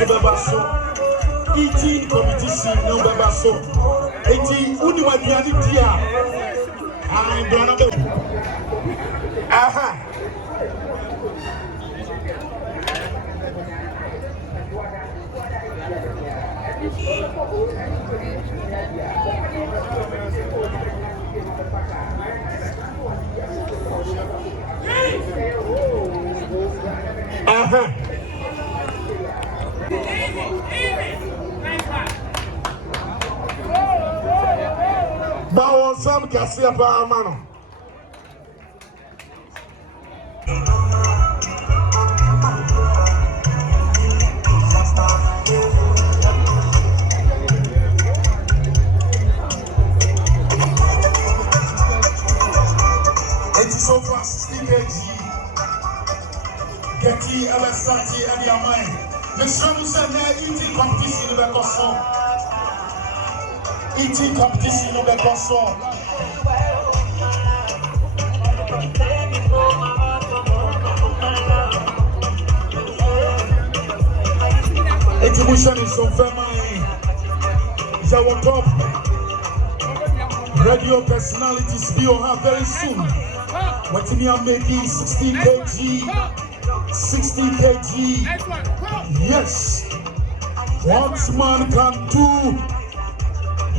so bebaso. Eating competition no bebaso. Eating uni wa diani dia. I'm gonna be. Aha. Bawo sam kasia pa mano. So far, 60 kg. Getty, Alessati, and your mind. The son said they're eating competition in the Kosovo. Eating competition in the Kosovo. Exhibition is so family. Is our top radio personalities be on her very soon. What we are making 60 kg, 60 kg. Yes, what man can do,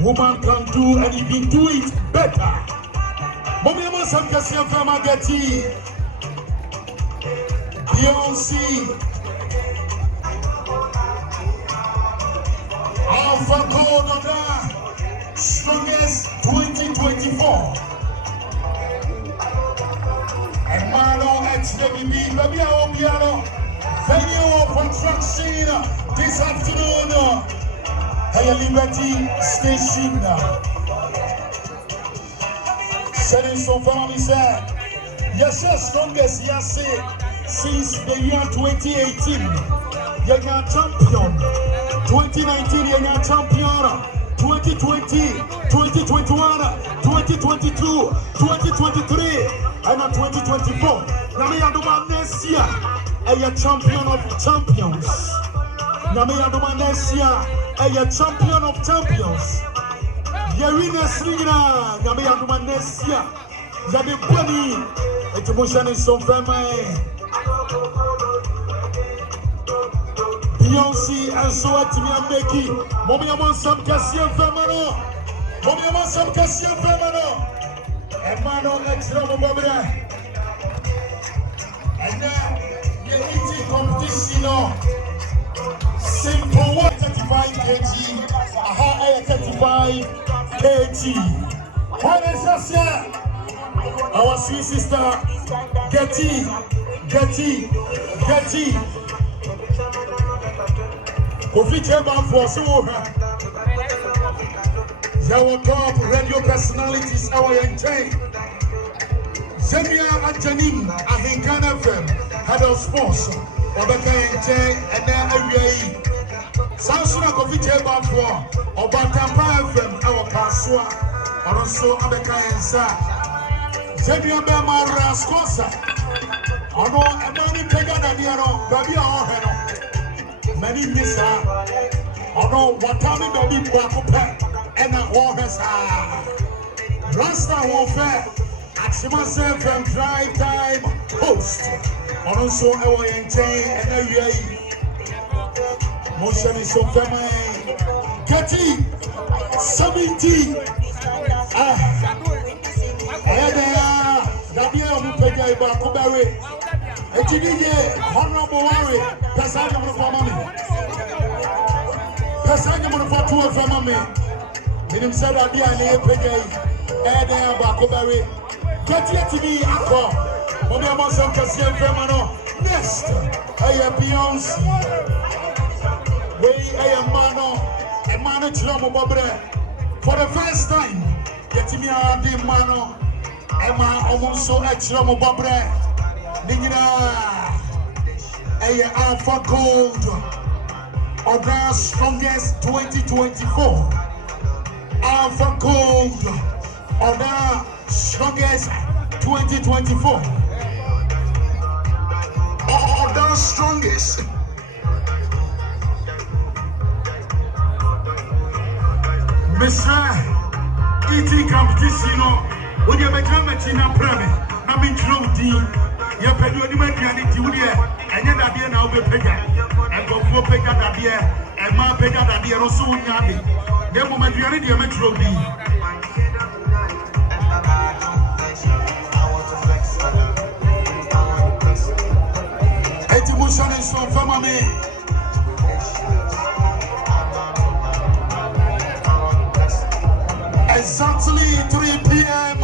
woman can do, and he can do it better. Mommy, I'm some Cassia from Getty, Beyonce, Alpha Gold, Strongest 2024. Baby, I hope you are venue construction this afternoon. Hey, Liberty Station. Setting some family said, yes, strongest, yes, since the year 2018. You're your champion. 2019, you're your champion. 2020, 2021, 2022, 2023, and 2024. Nami Aduma next year, a champion of champions. Nami Aduma next year, a champion of champions. Yerina Srina, Nami Aduma next year, Yadi Bunny, a promotion is so family. Beyonce and so at me and Becky. Mommy, I want some Cassian Femano. Mommy, I want some Cassian Femano. And Mano, extra Mobile. And now, you're eating competition. Simple 135 kg. Aha, 35 kg. What is that? Our sweet sister, Getty. Kofi Cheba for so our top radio personalities, our entertain. Zemia Anjanim, Ahinkan FM, head of sports, Obaka Entertain, and then AWA. Samsung Kofi Cheba for Obatampa FM, our Pasua, or also Obaka Ensa. Zemia Bema Rascosa, or no, and money bigger than the other, baby, or many missa, or no, what time it be Quacopa, and a horse. Rasta warfare, Axima FM drive time host, or also our chain and a motion is so family. Getty 70. Dabia Bakuberry. Honorable Warri, Passage for mommy. Passage for 2 of mommy. Minim said I did an APK, Ed Bakuberry. Get yet to be Aqua. Mommy, I want some Cassian Femano. Next, I am Beyonce. Way I am Mano Chilomo Bobre. For the first time, get me out the Mano. Emma almost so at Chilomo Bobre. Ningina, Alpha Gold, or the Strongest 2024. Alpha Gold, or the Strongest 2024. Or the Strongest Mr. Eating competition, when you become a China Prame, I mean, Trump, your Pedro, Julia, and then I'll be an over Pega, and go for Pega that year, and my Pega that year, also Yabi. Then, moment, you are in your metro B. Emotion is from family. Exactly 3 p.m.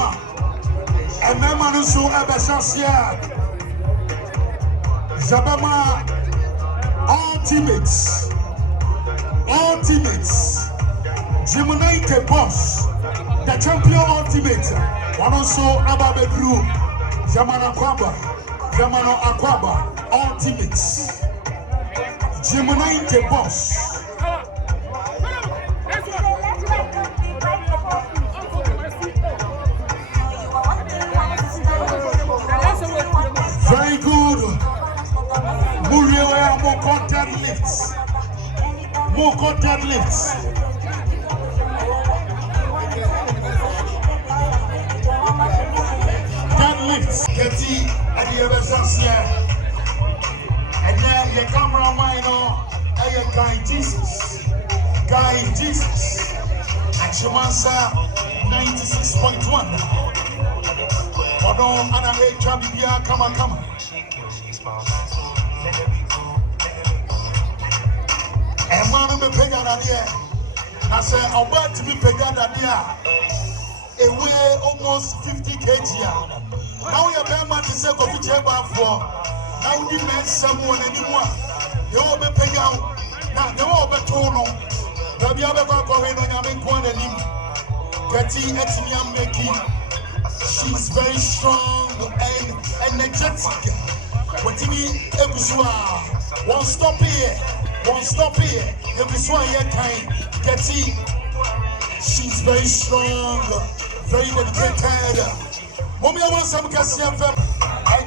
And my man is so Abashasia. Jabama Ultimates. Jimunite Boss. The champion ultimate. One also Ababe Group. Jamana Akwaba. Ultimates. Jimunite Boss. Very good. Muriel more deadlifts. Deadlifts. Getty and the Abashasia. And then the cameraman, Guy Jesus. And Shumansa 96.1. Although Anna Chabibia, come. And man be pega that year. I said, about to be pega that year. Away almost 50 kg. Now you're very much to say, go to Jeba for. Now you met someone anymore. You will be pega out. Now they will be tono. Baby, I will go in on your main one and him. Getting Etinia making. She's very strong and energetic. What you mean, Ebusua? Won't stop here. Ebusua here time. Getty. She's very strong, very dedicated. Mommy, I want some Cassian fam. I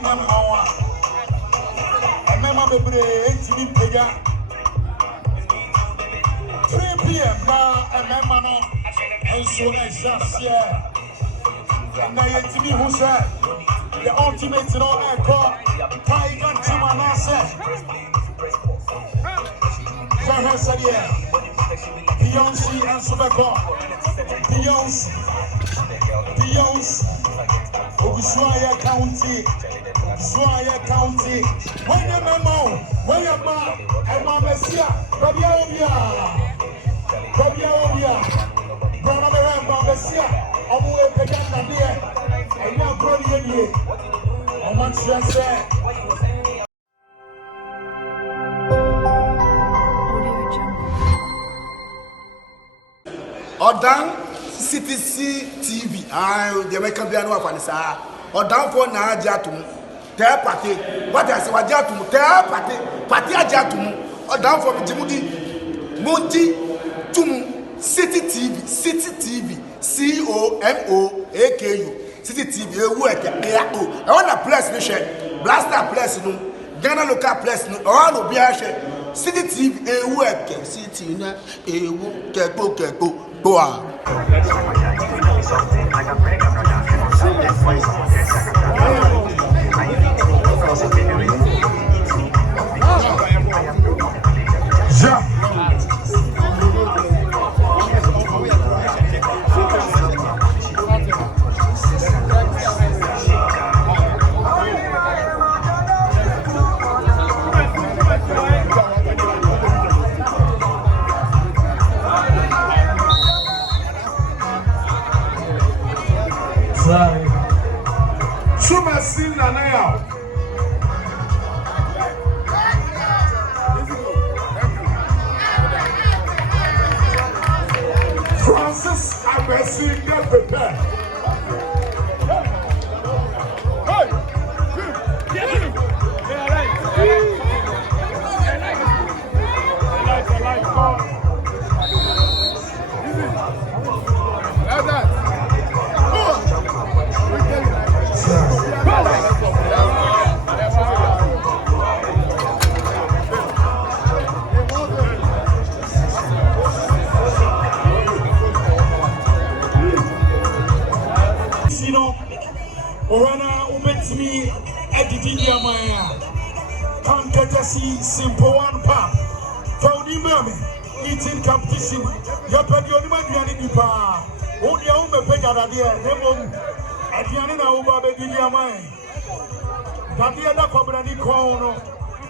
remember the break. 3 p.m. now, I remember now. And so that's here. And I to me who said the ultimate in all that call Tiger Chimana said Beyonce and Superco Beyonce Obuswaya County when you memo when you're back and Mama Sia Babia Brother Mama Sia Omu Pegana there, and now Brody here. I want to say, Odan CTC TV. The American piano of Anissa. Odan for Najatum. Tell party. What I say, Wajatum. Tell party Ajatum. Odan for Jimudi. Monty Tum City TV. COMOAKU City TV work I want a place mission blaster place no Ghana local place no all no bia share City TV work city na keko go on Twumasi now. Francis Abesi, get prepared. Virginia Maya. Come get a simple one pop. Tony Mummy, eating competition. Your Padioniman Yanipa. Only a home pega there, Nemon. At Yanina over Virginia Maya. Tatiana Cobrani Corno.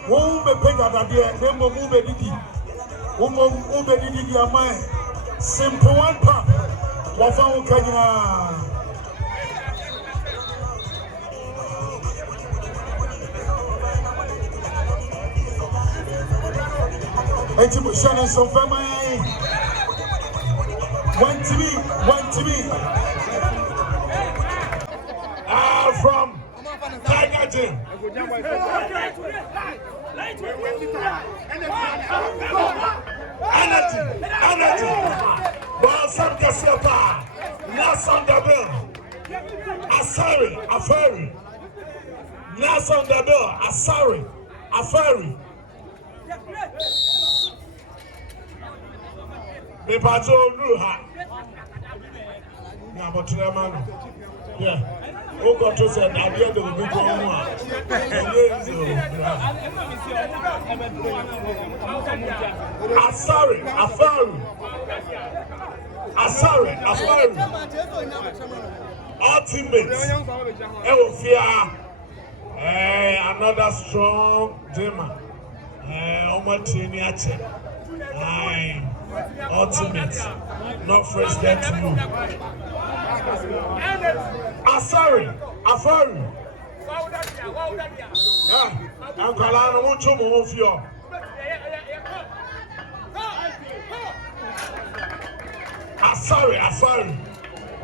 Won't be pega there, Nemo Mubedi. Ubedi Yamai. Simple one pop. Wafan Kanya. Exhibition is so family. One TV. From Tiger Gym. Energy. Balsam Kasapa. Nas on the bill. Afari. Nas on the bill. Afari. Me pato Ruha. Na botura man. Yeah. O got to say na dia do bi ko ho a. Afari. Ultimate. Eofia. Another strong dreamer. Omatini ache. Ultimate. Not fresh get to you. Afari. Ankalano mucho mo fio. Afari.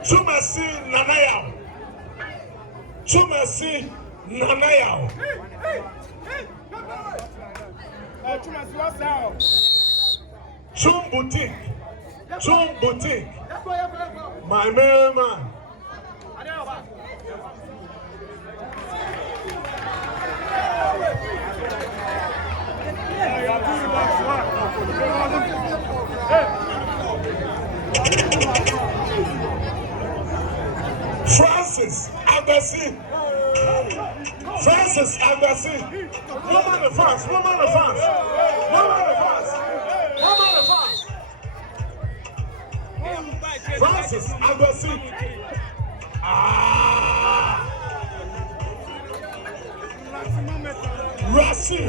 Twumasi Nanayao. Chum Boutique. My man. Francis Agassi. Woman of France. Francis Agassi. Rasi.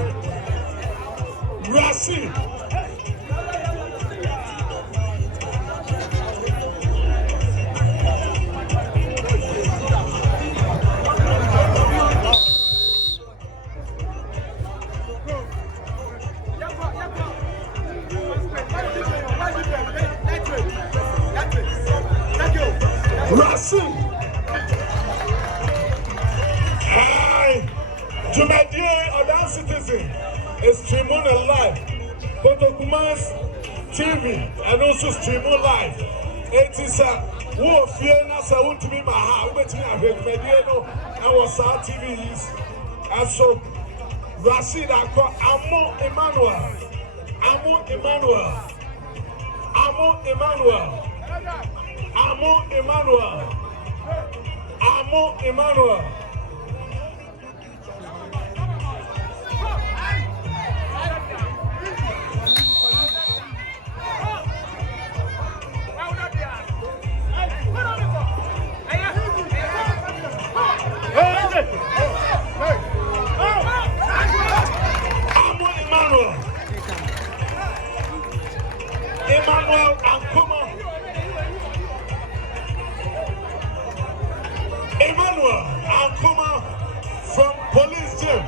Jumadier Odan Citizen is streaming live. Twumasi TV and also streaming live. It is a war fear Nasa won't be my heart. But I have Mediano and was our TV is. And so Rashid Akko Amo Emmanuel. Emmanuel Ankuma from Police Gym.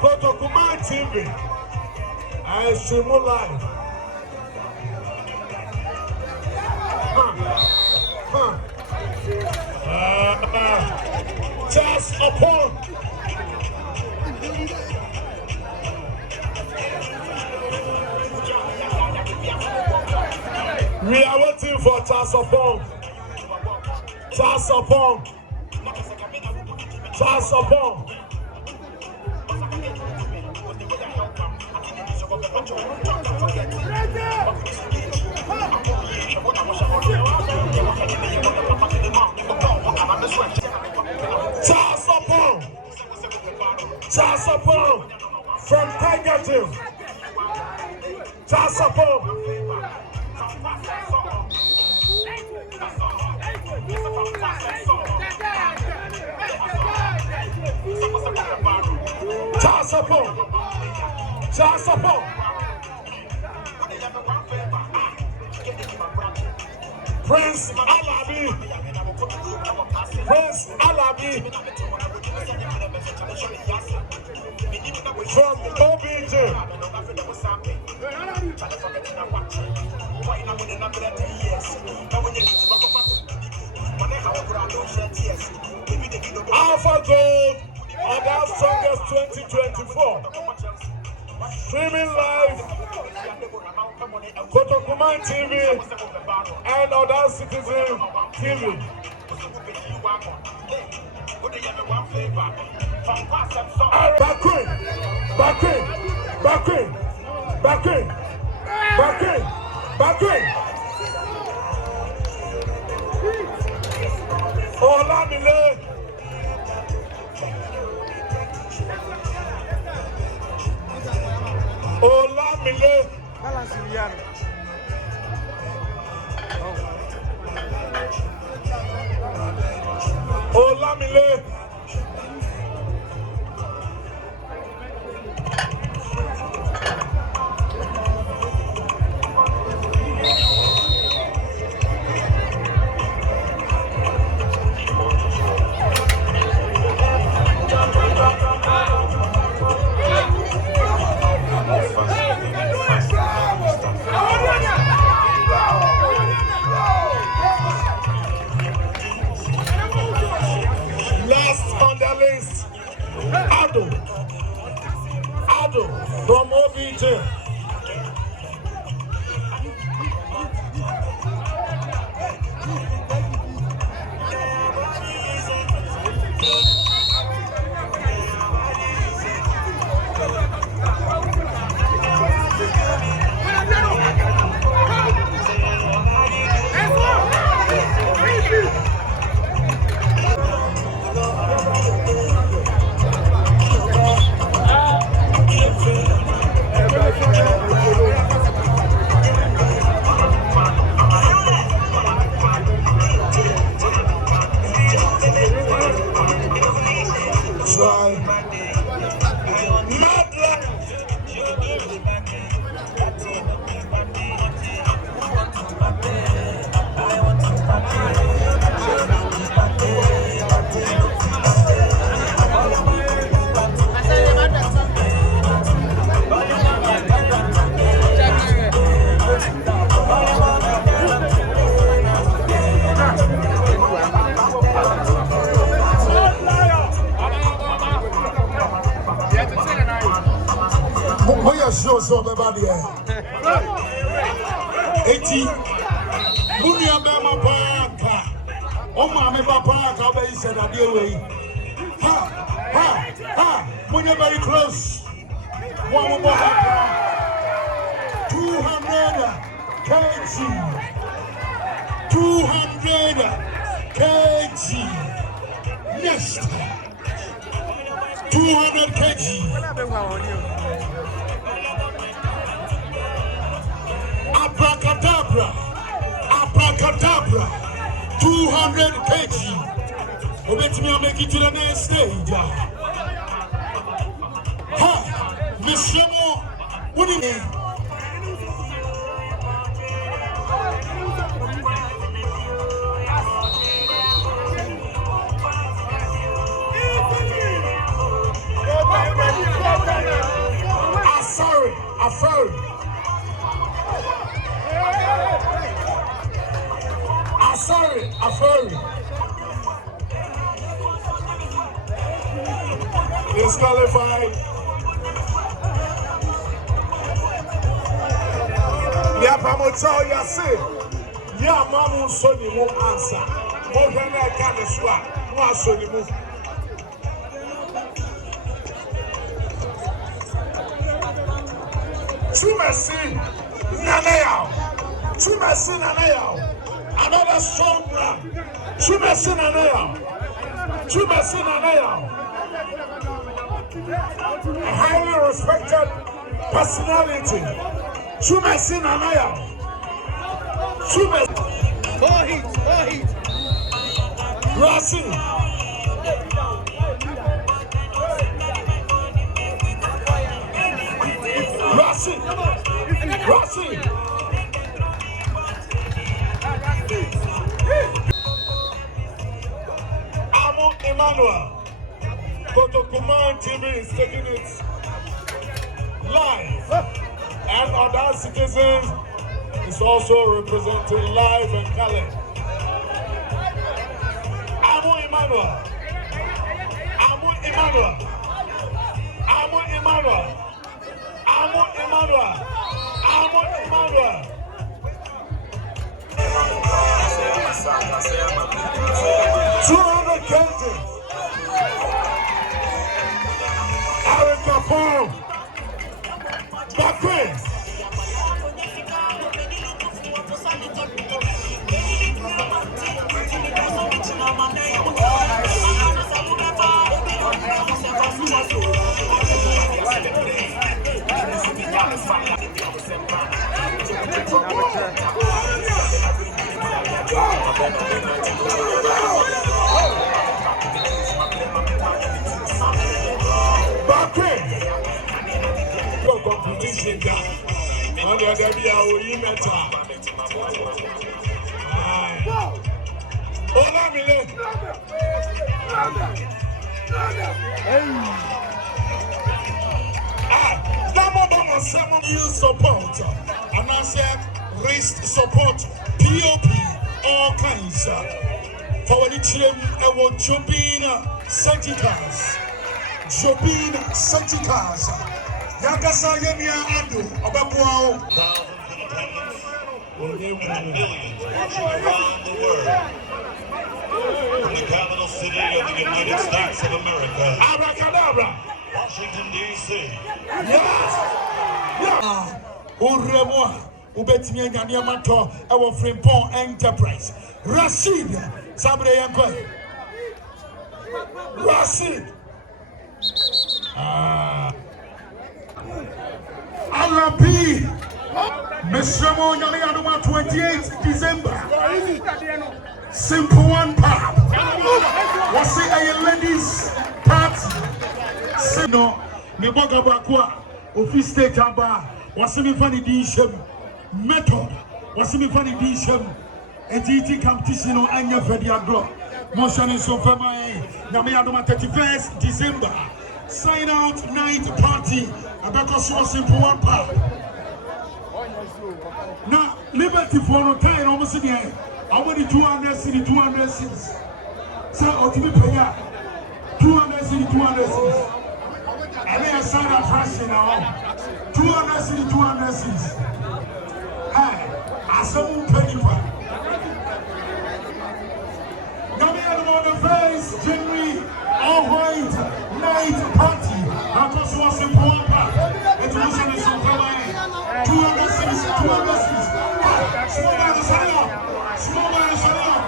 Twumasi TV. I stream live. Just upon. We are waiting for Tasapong. Tiger Team. Chasapo. Chasapo. Chasapo. Prince Alabi. Prince Alabi. From OBJ. Alpha Gold and our Strongest 2024. Streaming live, Kotokuman TV and other Citizen TV. Back in. Olamile. Olamile. Olamile. Ado from OBJ. So everybody, 80. Munya Bama Parka. Oh, Mamma Parka, they said that deal way. Ha! Munya very close. One more. 200 kg. 200 kg. Next. 200 kg. Abracadabra, 200 kg. Let me make it to the next stage. Ha, Monsieur Mo, what do you mean? I'm sorry. Disqualified. Yeah, Pamocho, you see. Yeah, Mamu Sony won't answer. More than I can swap. No, Sony move. Twumasi Nanayao. Another strong man. Twumasi Nanayao. a highly respected personality, Twumasi Nanaya. Twumasi. Rasi. Amo Emmanuel. Kotokuman TV is taking it live, and other citizens is also representing live and color. Amo Emmanuel. Amo Emmanuel. Amo Emmanuel. Amo Emmanuel. Amo Emmanuel. 200 kg. Erica Paul. Bakwe. Competition that on the other day we met you support and I said wrist support POP all kinds for the children and Jobina Sagittars Yakasa Yemia Ando Obabuao and millions watching around the world from the capital city of the United States of America, Abracadabra, Washington, D.C. Yes! Uremwa, Ubetimia Yamato, our Frimpon Enterprise. Rashid, Sabre Yanko. Rashid. Alapi, Mr. Yali Aduma 28th December. Simple one pop. Was it a ladies party? Sino, Niboga Bakwa, Office State Amba, was me funny Disham, Method, was me funny Disham, a GT competition on Anya Fediagro. Motion is so family. Yami Aduma 31st December. Sign out night party. Because was simple one part. Now, Liberty for no time almost in here. I want the 200 city, 200 cities. So, ultimate prayer 200 city, 200 cities. And then I sign up fashion now 200 city, 200 cities. Hey, I saw penny for. Now, we are on the first January all white night party. Because was simple one part. It was in the Sophia 200 cities, 200 cities. Small man is on. Small man is on.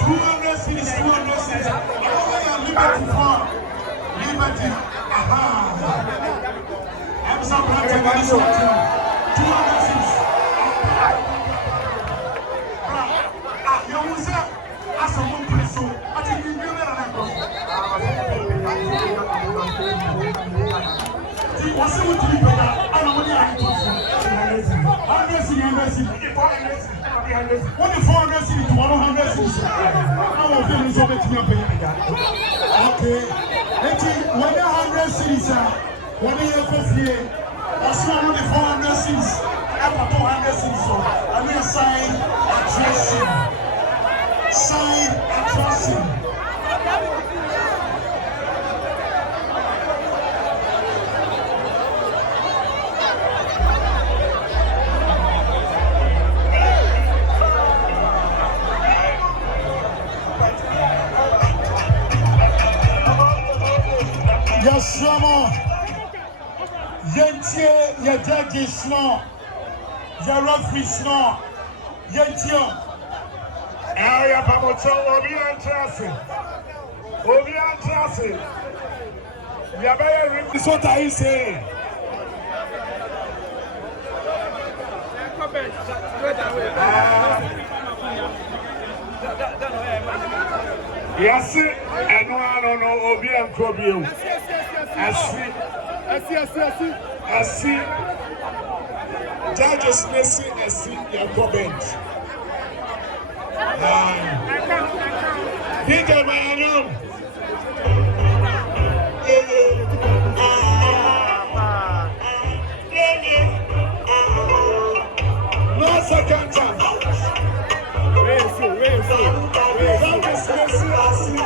200 cities, 200 cities. Liberty Farm. Liberty. Aha. I'm so planting on this one. 200 cities. You will say, as a one person, I think you will never what's it with you? I don't want to what the 400 cities to 100 cities? I will finish over to your okay. When the 100 cities are, when the FFA, that's one of the 400 cities, after 200 cities, I mean, sign attraction. Yes, Rama. Yentie, your judges no, your referees no, Yentie. Aya Pamocho, Obi and Traffic. This is what are you saying? Yes, and no, Obi and Kobi. I see. Judges Messi and see your comment. DJ Mayanum. No second chance. Judges Messi and see.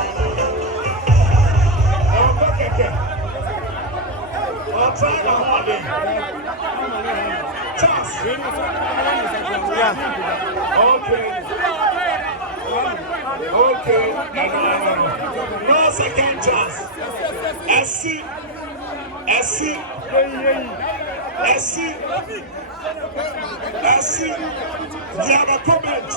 I'll try the morning. Chance. Okay. No second chance. SC. You have a comment.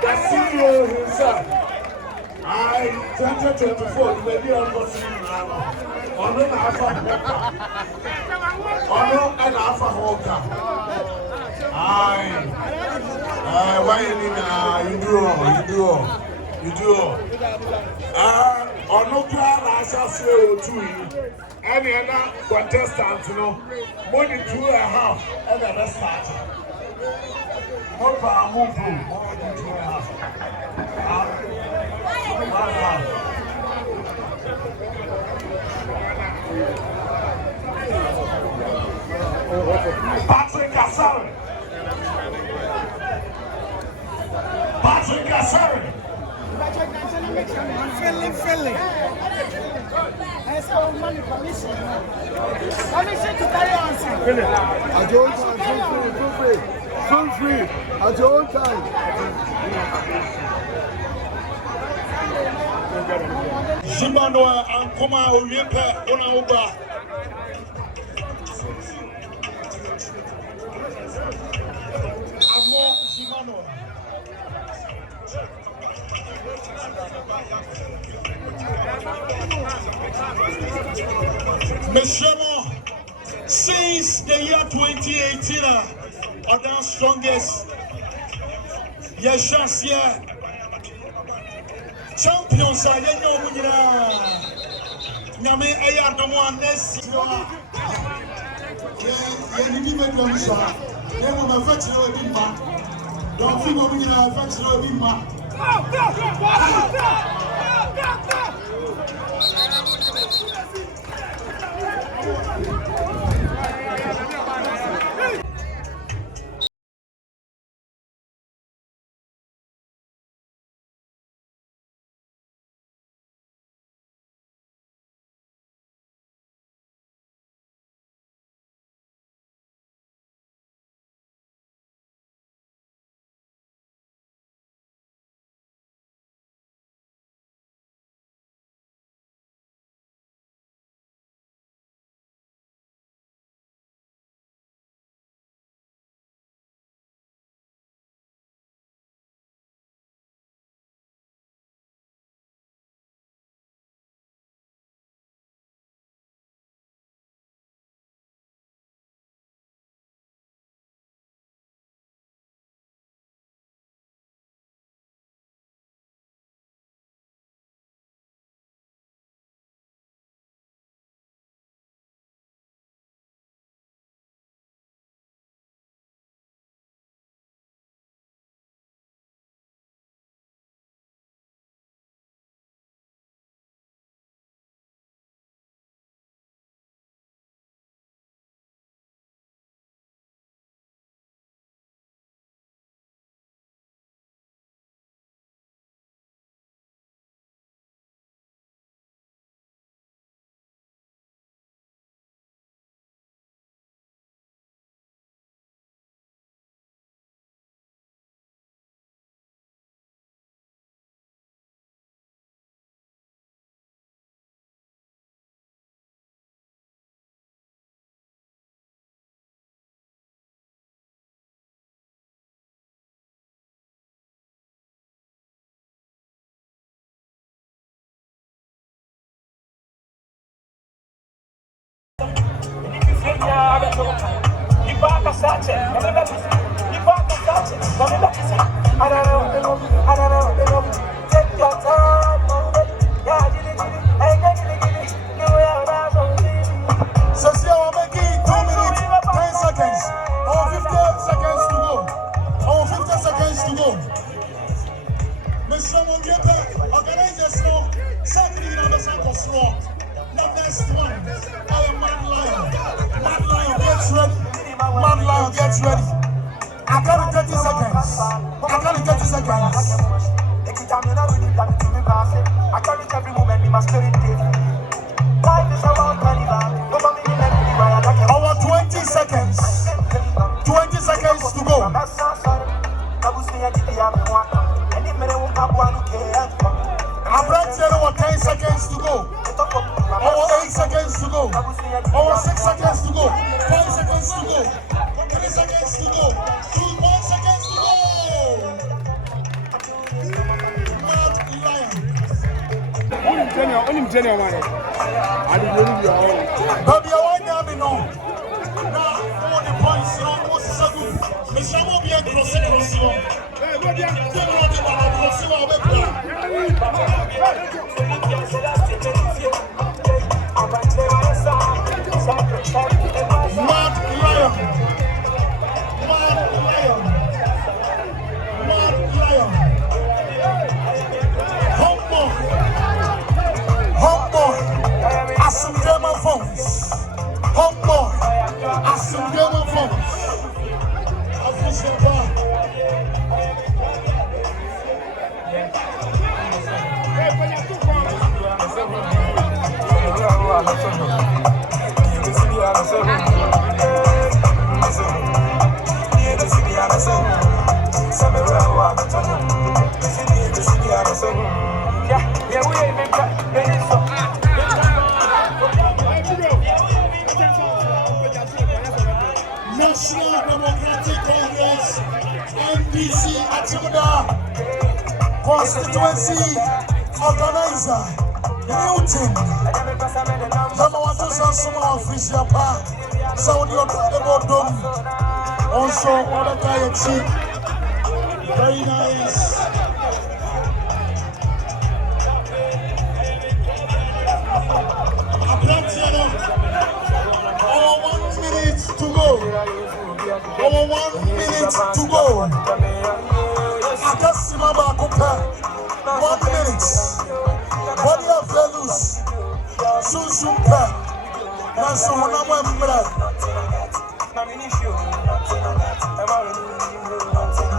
The CEO himself, 2024, the lady on the scene now. Ono and Alpha Hoka. Why you do all. Ono crowd has a slow to any other contestant, money 2.5 and the rest started. More power, more food, more than 2.5. Patrick Asari. Filling. Let's go money permission. Permission to carry on. At your own time, feel free. At your own time. Shimano and Koma Uyepe Onauba. Amo Shimano. Meshemo, since the year 2018, Other strongest. Yes, yes, yeah. Champions are you know, Name Aya the one next. Yeah, you give it one shot. Then when my fetch no big man. Don't feel when you are fetch no big man. So see I'm making 2 minutes, 10 seconds, or 50 seconds to go, or 50 seconds to go. Mr. Mungepe, organize the snow, certainly in the cycle snow. The next one, I am Mad Lion. Mad Lion gets ready. Mad Lion gets ready. I got 30 seconds. I got 30 seconds. I carry every moment in my spirit. Life is about our 20 seconds. 20 seconds to go. I'm right here over 10 seconds to go. Over 8 seconds to go. Over 6 seconds to go. 5 seconds to go. 3 seconds to go. 1 seconds to go. Mad Lion. Baby, I want to know. Now, all the points, what's so good? Mr. Mobi and Crossing. Mad Lion. Mad Lion. Mad Lion. Homeboy. Asumdema phones. Homeboy. Asumdema phones. Afusha. National Democratic Congress, NDC Atimada, Constituency Organizer, Newton. Zama watu sa sumo ofisi hapa. Saudi Odom. Also, other guy cheap. Very nice. Our 1 minute to go. Our 1 minute to go. Akasima Bakupa. 1 minute. Body of Velus. Sunsumpa. Nansumuna Mbra.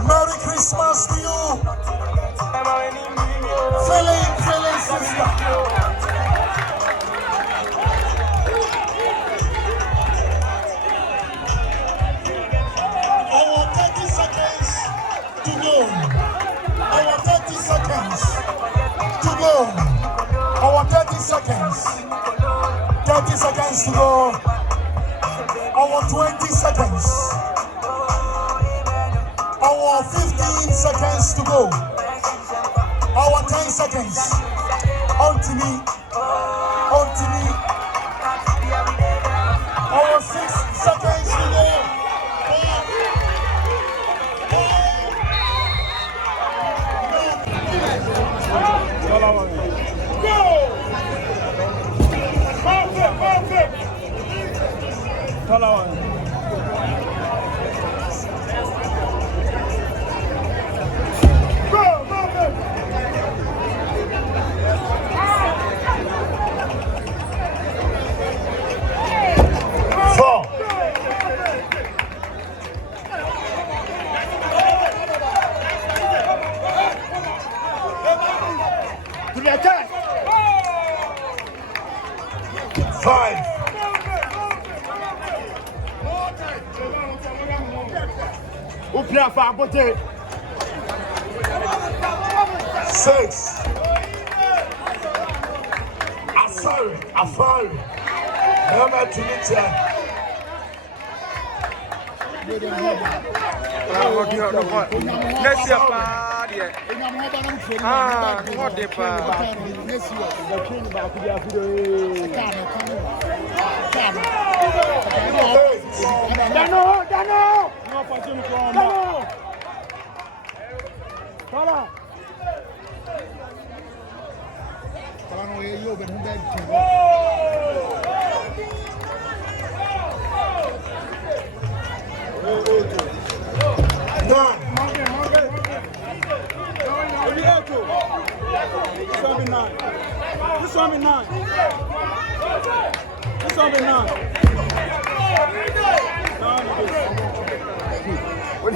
Merry Christmas to you. Feeling sister. Our 30 seconds to go. Our 30 seconds to go. Our 30 seconds. 30 seconds to go. Our 20 seconds. Our 15 seconds to go. Our 10 seconds. On to me. On to me. Our 6 seconds to go. Six. Afari. Number 2. Next year, what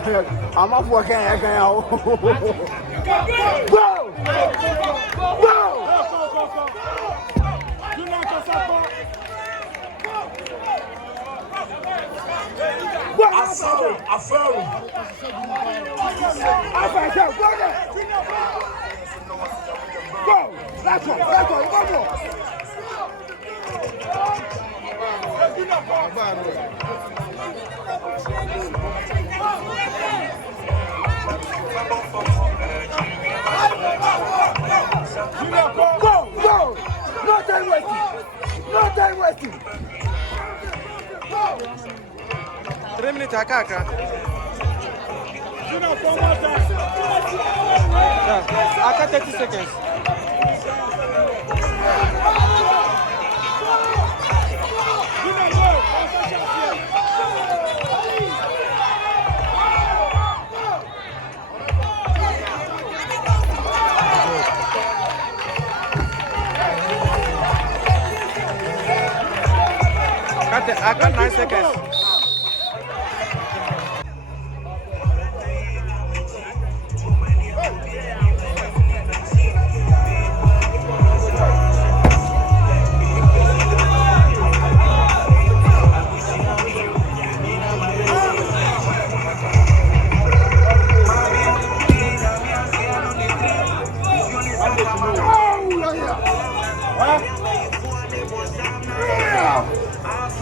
the I'm off working. I can go. Go! No time wasting. 3 minutes, Akaka. Aka 30 seconds. I got 9 seconds.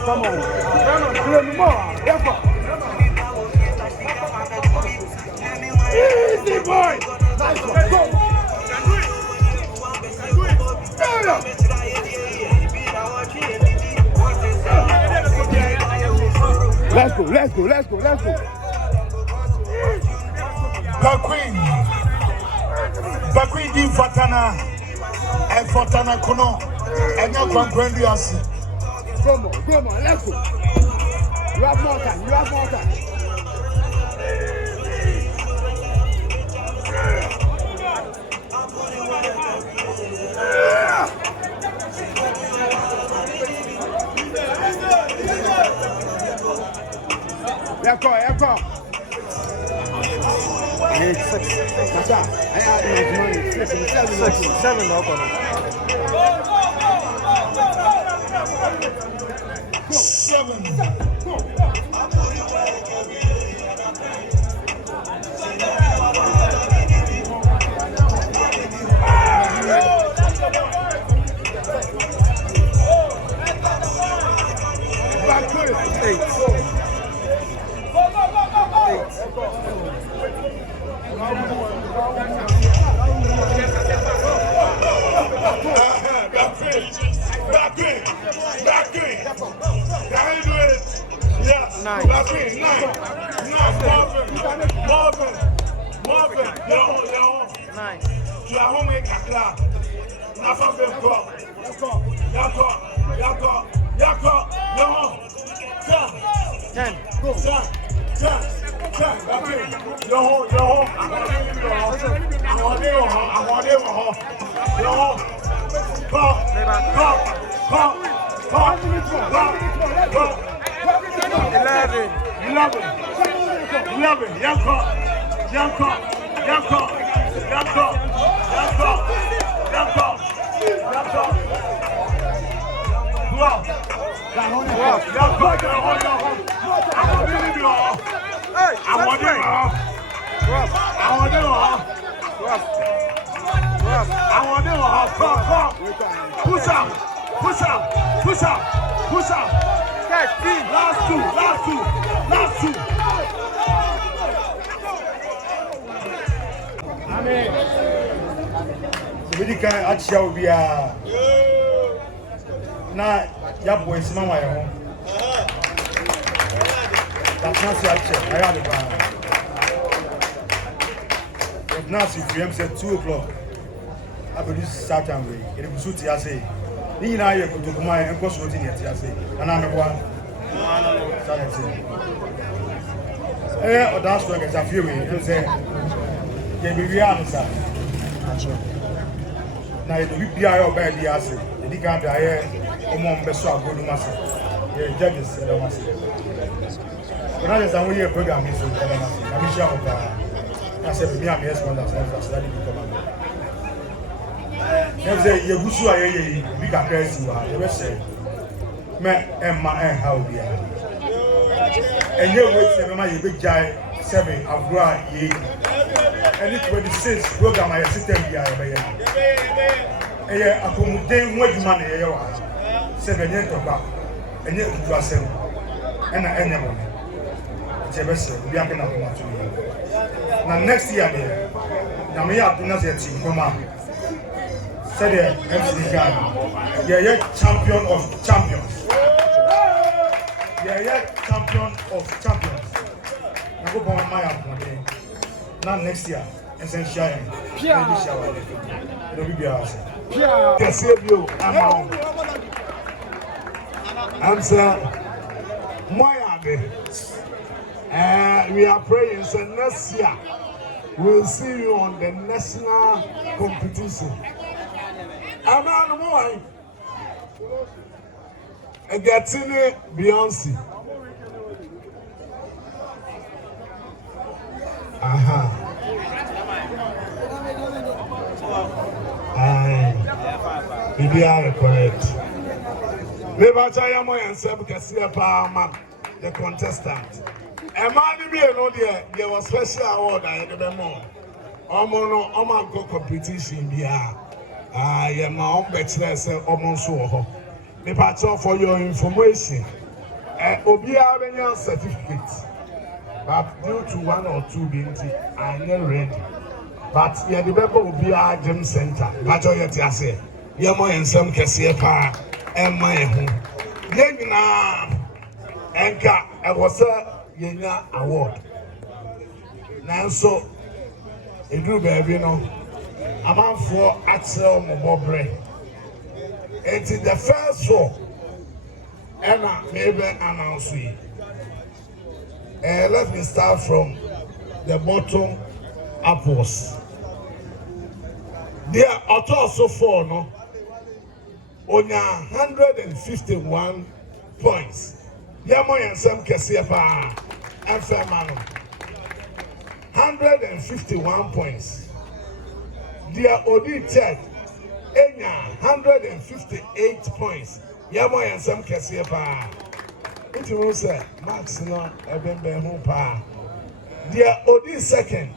Come on. Easy boy. Nice one. Go. Let's go. Bakwin di fatana e fatana kono enya kwankwandu ase. Go more, let's go. You have more time. Yeah, 7 no kono. 7. Back in. Can you do it? Yes. 9. Back in. 9. Marvin. Yo. 9. Tu as home make a clap. Na fa be go. Yako. Yo. 10. 10. Back in. Yo. I want it. Yo. Go. 11. Yanko. Push up. Last two. Amen. We can actually be na ya boys mama ya ho. That's not actually. I had it. If not, if you said 2 o'clock, I will do Saturday. It will suit you. Say, you know, you could do my and cost what in it. I say, and I'm one. Or that's what I feel. You say, yeah, we are, sir. Now, the BPI or bad, I say, the guy there, among the so good master. Yeah, judges said, I must say. When I was a program, I'm sure. I said, me and yes, one that's study become. Never say, you go to a big appearance. You are, never say, man, and my aunt, how be I? And you wait, never you big guy, 7, I've grown ye. And it's 26 program, my assistant here. And yeah, I come day with money, 7 years of back, and yet it was 7. And I never. We are going to come to you. Now next year, now we have to know that team come on. Say the MC guy, yeah, champion of champions. Yeah, champion of champions. Now go for my appointment. Now next year, essential. It'll be ours. Can save you. I'm saying, we are praying, so next year we'll see you on the national competition. I'm on the way. Getting Beyonce. You are correct. Maybe I tell you more and say because you are the contestant. A man be no there was special award I had them more. Go competition there. I am my own bachelor say almost so. Me patch for your information. Obi have certificate. But due to 1 or 2 being I never ready. But yeah, the people will be our gym center. But you say, yeah, more and some can see a car and my home. Then I was a Yenya award. Now, so Edu baby no. A man for Axel Mobobre. It is the first show. Emma maybe announce it. Let me start from the bottom upwards. There are also four, no? Only 151 points. Yamo and Sam Kasiapa and Fermano. 151 points. There Odi Church, Enya 158 points. Yamo and Sam Kasiapa. It will say, Max no, Ebembe Humpa. There Odi second,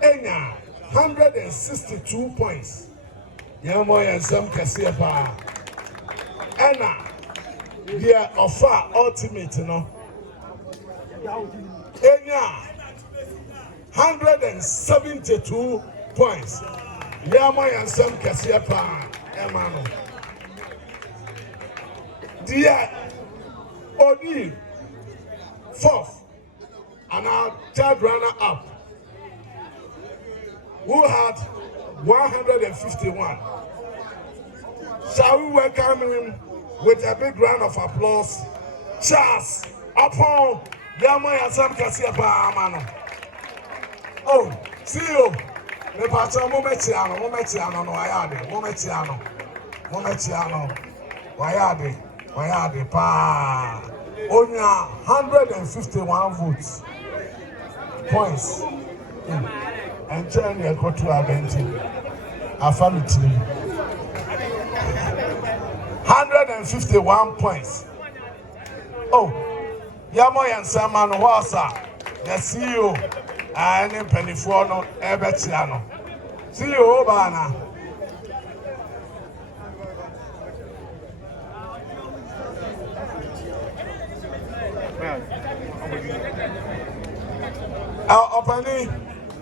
Enya 162 points. Yamo and Sam Kasiapa. Anna, dear offer ultimate, no. Enya 172 points. Yamo and Sam Kasiapa, Emano. Dear Odi, fourth, and our third runner up, who had 151. Shall we welcome him with a big round of applause? Charles, upon Yamo and Sam Kasiapa, Mano. Oh, see you. The pastor Mometiano, no, Mometiano, Wayade, pa. Only 151 votes, points, and turn your go to our bench, our family team. 151 points. Oh, Yamo and Saman Wasa, the CEO, and Peniforno Ebetiano. CEO Bana. Our opening,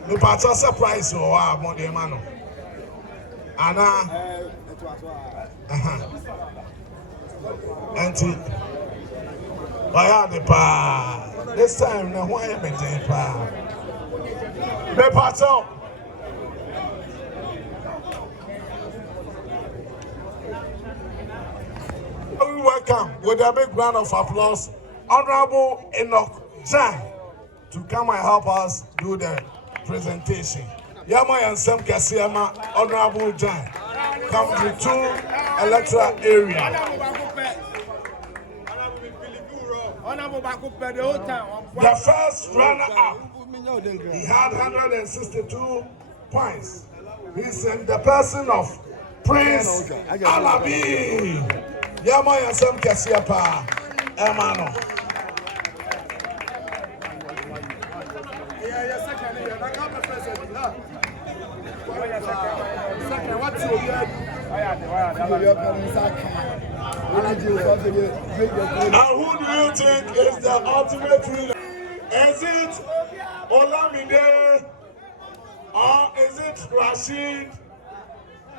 the pastor surprise or our Monday Mano. Anna. Auntie, Wayade pa. This time, no why am I pa? Me pato. We welcome with a big round of applause, Honorable Enoch Zhang, to come and help us do the presentation. Yama and Sam Kasiama, Honorable Zhang, come to 2 electoral area. The first runner-up, he had 162 points. He's in the person of Prince Alabi. Yama and Sam Kasiapa, Emano. And who do you think is the ultimate winner? Is it Olamide? Or is it Rashid?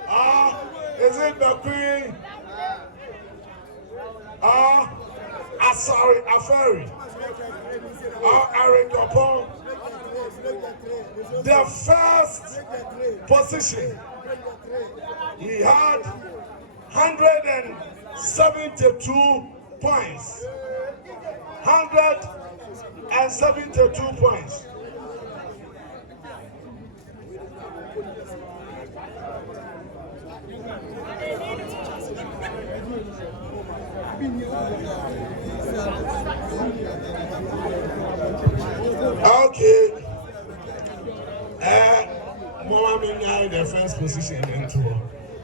Or is it the Queen? Or Asari Aferi? Or Eric Opon? The first position, he had 172 points. 172 points. Okay. Mama in the first position into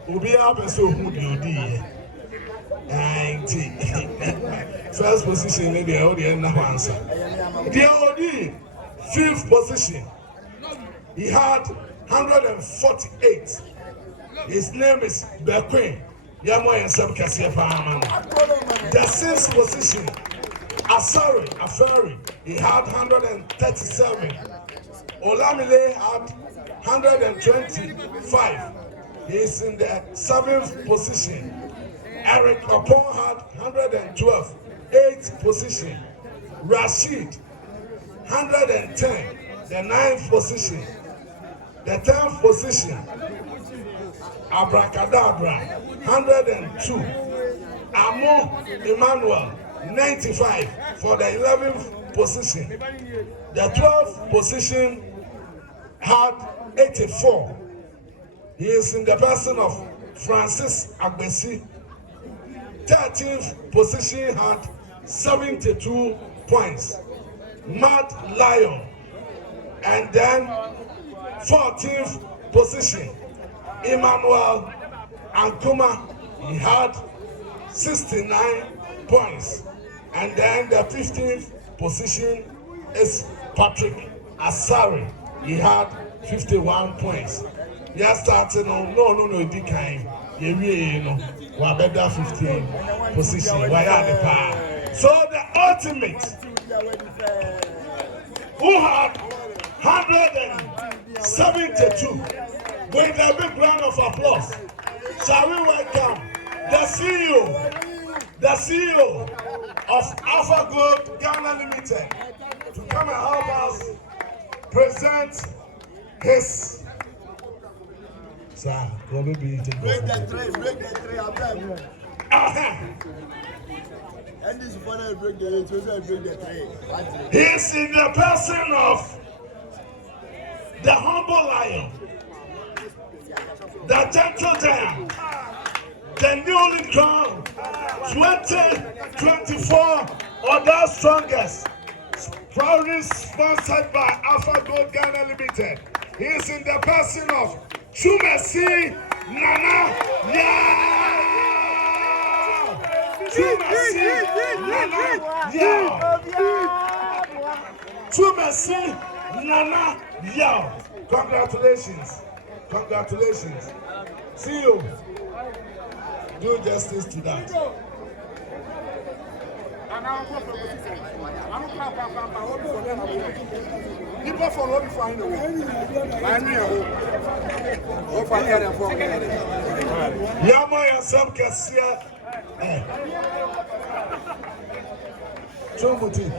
Ubi up so who do you do? First position, the audience answer. The OD, fifth position. He had 148. His name is Bequin. Yamo and Sam Kasiapa. The sixth position, Asari Aferi. He had 137. Olamide had 125. He is in the seventh position. Eric Opon had 112. Eighth position. Rashid 110. The ninth position. The 10th position, Abracadabra, 102. Amo Emmanuel, 95 for the 11th position. The 12th position had 84. He is in the person of Francis Agbesi. 13th position had 72 points. Mad Lion. And then 14th position, Emmanuel Ankuma. He had 69 points. And then the 15th position is Patrick Asari. He had 51 points. Yes, starting on no, it became Wabeda 15 position. Why are the power? So the ultimate, who had 172, with a big round of applause, shall we welcome the CEO of Alpha Gold Ghana Limited to come and help us present his. Sir, break the tray, And this father break the tray. He is in the person of the humble lion, the gentle giant, the newly crowned 2024 or the strongest, proudly sponsored by Alpha Gold Ghana Limited. He is in the person of Twumasi Nana Yao. Twumasi Nana Yao. Twumasi Nana Yao. Congratulations. Congratulations. See you. Do justice to that. People for what we find away. Yama yourself can see. Twumasi.